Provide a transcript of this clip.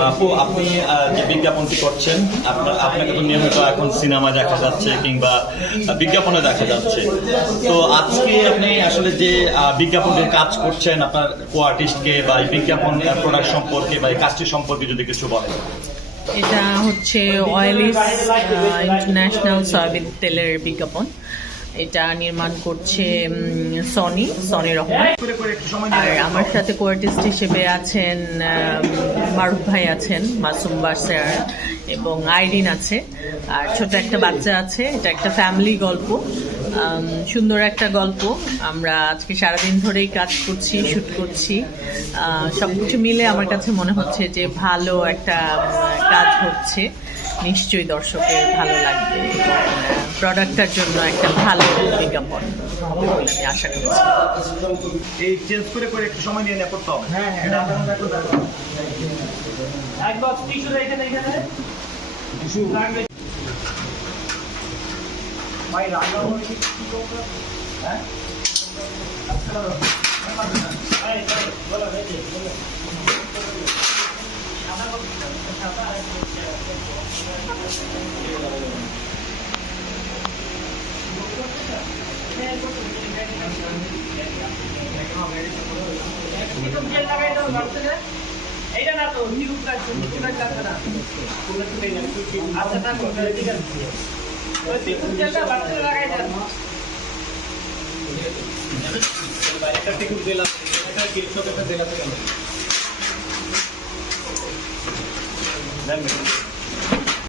আপু আপনি যে বিজ্ঞাপনটি করছেন আপনাকে তো নিয়মিত এখন সিনেমা দেখা যাচ্ছে কিংবা বিজ্ঞাপনে দেখা যাচ্ছে, তো আজকে আপনি আসলে যে বিজ্ঞাপনের কাজ করছেন আপনার কো আর্টিস্টকে বা এই বিজ্ঞাপন প্রোডাক্ট সম্পর্কে বা এই কাজটি সম্পর্কে যদি কিছু বলেন। এটা হচ্ছে অয়েলিস ইন্টারন্যাশনাল সয়াবিন তেলের বিজ্ঞাপন। এটা নির্মাণ করছে সনি রহমান। আর আমার সাথে কোয়ার্টিস্ট হিসেবে আছেন মারুফ ভাই আছেন, মাসুম বাসার এবং আইরিন আছে, আর ছোট একটা বাচ্চা আছে। এটা একটা ফ্যামিলি গল্প, সুন্দর একটা গল্প। আমরা আজকে সারাদিন ধরেই কাজ করছি, শুট করছি। সবকিছু মিলে আমার কাছে মনে হচ্ছে যে ভালো একটা কাজ হচ্ছে। নিশ্চয়ই দর্শকের ভালো লাগবে, প্রোডাক্টটার জন্য একটা ভালো বিজ্ঞাপন হবে বলে আমি আশা করছি। এই চেঞ্জ করে করে একটু সময় নিয়ে করতে হবে। হ্যাঁ একবার টিস্যু এখানে টিস্যু লাগবে ভাই। রান্না করে কি করব? হ্যাঁ বলো রেডি বলো। এইটা না তো নিরূপ লাগছে না। আচ্ছা না ঠিক আছে, ওই তিকুন জেলটা বাড়তে লাগাই দেন। একটা তিকুন জেল আছে, এটা কিরকম একটা জেল আছে কেন?